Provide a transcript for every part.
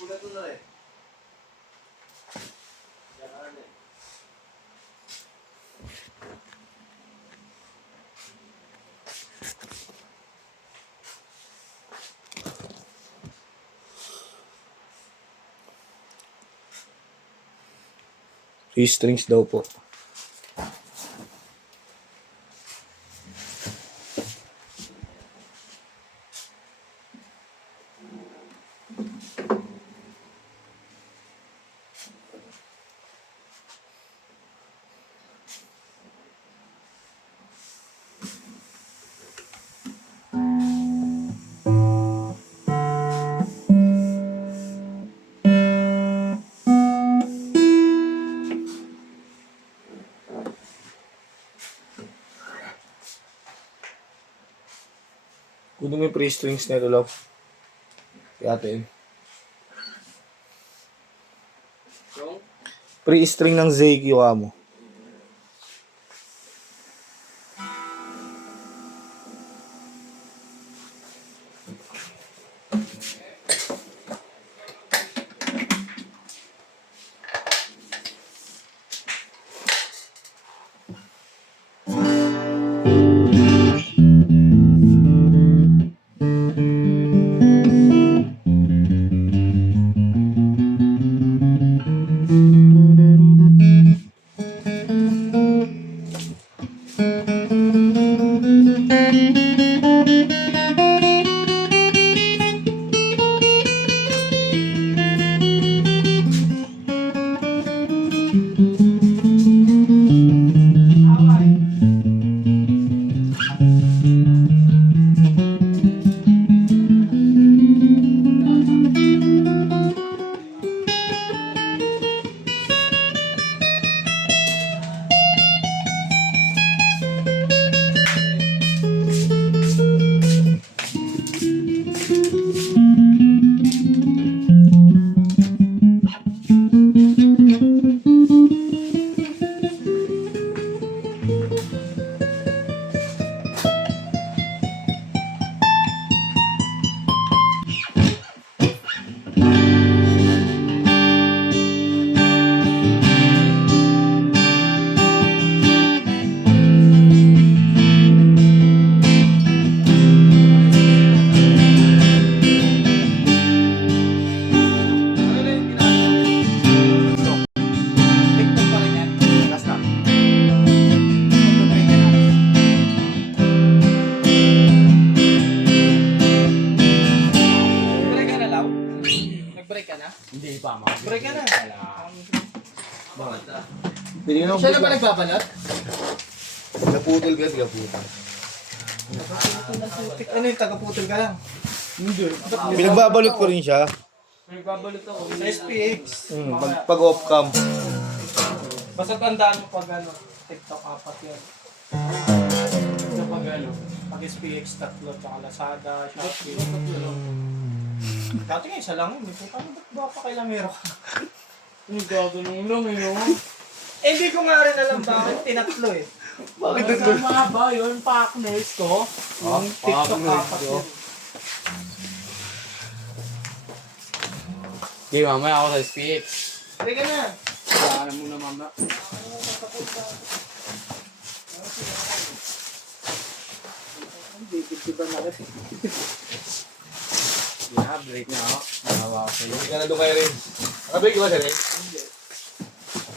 Ulat mo na rin. Yan eh. Strings daw po. Kunin mo yung pre-strings nito, love. Kaya atin. Pre-string ng ZQ mo. Break ka na. Pili na Siya na ba nagbabalot? Naputol ka, tagaputol. Ano yung tagaputol ka lang? Hindi. Pinagbabalot ko rin siya. Nagbabalot ako. Sa SPX. Pag-off-cam. Basta tandaan mo pag ano, TikTok apat yan. Basta pag ano, pag SPX tatlo, tsaka Lazada, Shopee. Dati nga isa lang yun. Paano ba pa kailamero ka? Ang gaganong lang yun. Eh, hindi ko nga rin alam bakit tinatlo eh. Bakit Kasama ba yun? Partners ko? Yung TikTok apat yun. Okay, mamaya ako sa SPX. Try ka na. Wala na muna mama. Bibig-biban na rin. Yeah, break na ako. Nahawa ko sa'yo. Hindi ka na doon kayo rin. Nakabig ba siya rin?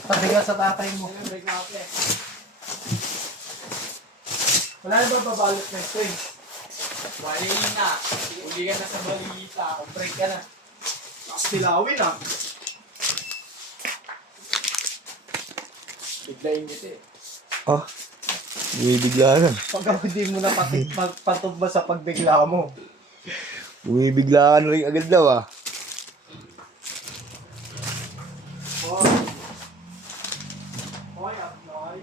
Sabi ka sa tatay mo. Break na ako eh. Wala na ba babalot na ito eh? Bali na. Uli ka na sa balita. Break ka na. Tilawin ah. Biglayin nito eh. Ah, bumibigla na. Pag hindi mo na patugba sa pagbigla mo. Bumibigla ka na rin agad daw ah. Hoy. Hoy, Abnoy.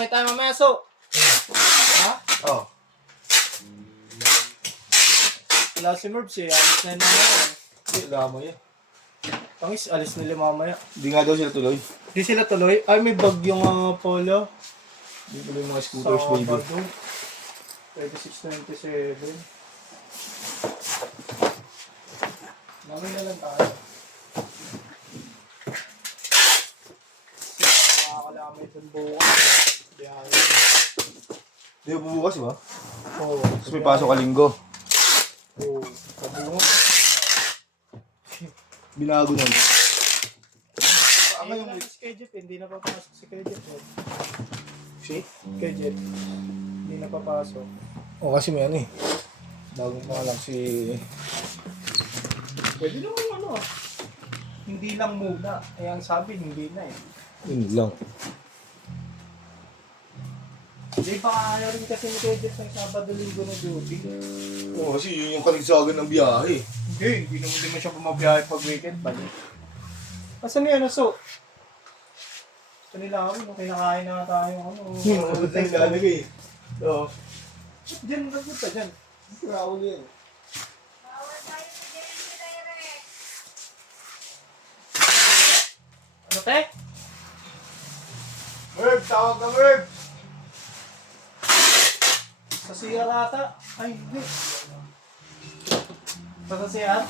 Lamay tayo mamaya, so. Ha? Oh. Wala si Merbs eh. Alis na yun mamaya. Hindi, lamay yan. Pangis, alis nila mamaya. Hindi nga daw sila tuloy. Di sila tuloy. Ay, may bagyong polo. Hindi tuloy mga scooters, baby. Sabado. 2697. Lamay na lang tayo. Kasi makakalamay dun bukas. Biyahe. Hindi mo bubukas, di ba? Oo. Tapos may pasok ka linggo. Oo. Sabi mo. Binago na. Ang ngayon si Kejep, hindi na papasok si Kejep. Si? Kejep. Hindi na papasok. O kasi may ano eh. Bagong pangalan si... Pwede naman ano. Hindi lang muna. Kaya ang sabi, hindi na eh. Yun lang. Hindi pa kaya rin kasi ni Kejep ng Sabado-Linggo na duty. Oo, kasi yun yung kaligsagan ng biyahe. Hindi naman siya pumabiyahe pag weekend. Balik. Asan yan, aso? Ito nila kami, nung kinakain na tayo. Ano tayo lalagay? Oo. Diyan, nagpunta dyan. Raul yan. Ano, te? Merv! Tawag na Merv! Sa CR ata? Ay, hindi. Sa CR?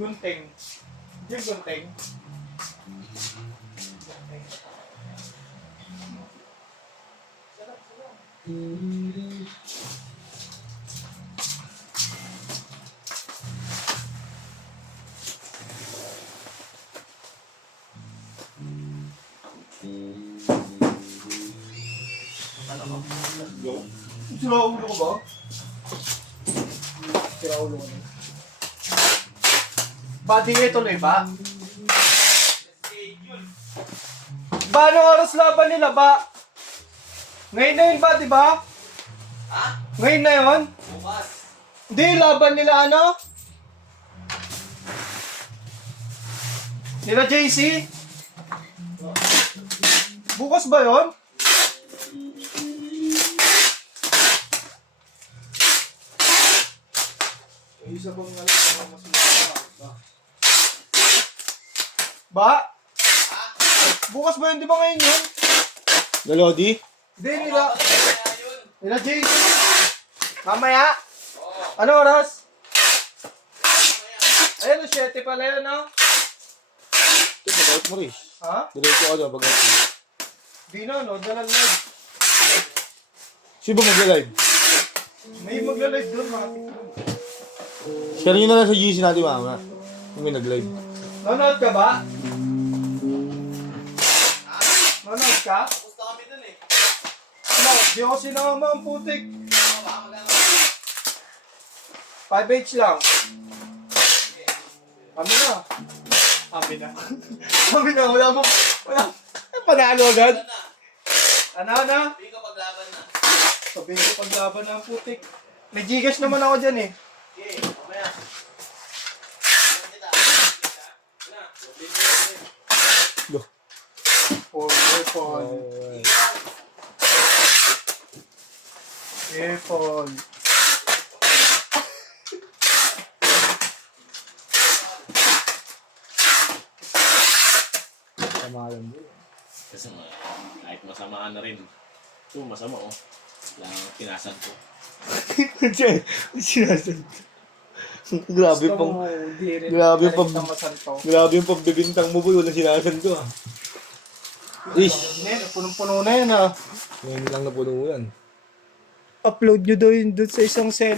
Gunting. Diyan gunting. Sira ulo ko ba? Sira ulo ko na. Body nga tuloy ba? Ba, anong oras laban nila ba? Ngayon na yun ba, di ba? Ha? Ngayon na yun? Bukas. Hindi, laban nila ano? Nila JC? Bukas ba yun? May isa bang ano, mas mataas. Ba? Bukas ba yun? Di ba ngayon yun? Lodi? Hindi, nila. Kaya yun. Nila JC? Mamaya? Oo. Ano oras? Ayun, 7 pala yun, no? Ito, pag-out mo rin. Ha? Diretso ka doon, pag-out mo. Di na, no? Dalang live. Sino ba mag-live? May magla-live doon, mga tikman. Share nyo na lang sa GC natin mama. Kung may nag-live. Nanonood ka ba? Nanonood ka? Gusto kami dun eh. Ano? Di ako sinama ang putik. Baka magano. 5H lang. Kami na. Kami na. Kami na. Wala mo. Wala. Panalo agad. Ano na? Ano na? Hindi ko paglaban na. Sabihin ko paglaban ng putik. May Gcash naman ako dyan eh. Okay, mamaya. Ano kita? Ano? Lo. Earphone. Earphone. Kamalan mo. Kasi kahit masama na rin. Ito, masama oh. Lang pinasan ko. Sinasan. Grabe Gusto pang... mo, hindi rin. grabe pang- Tamasan to. Grabe yung pagbibintang mo boy. Walang sinasan ko ah. Ish. Hindi, punong-puno na yan ah. Ngayon lang na puno yan. Upload nyo daw yun doon sa isang cell.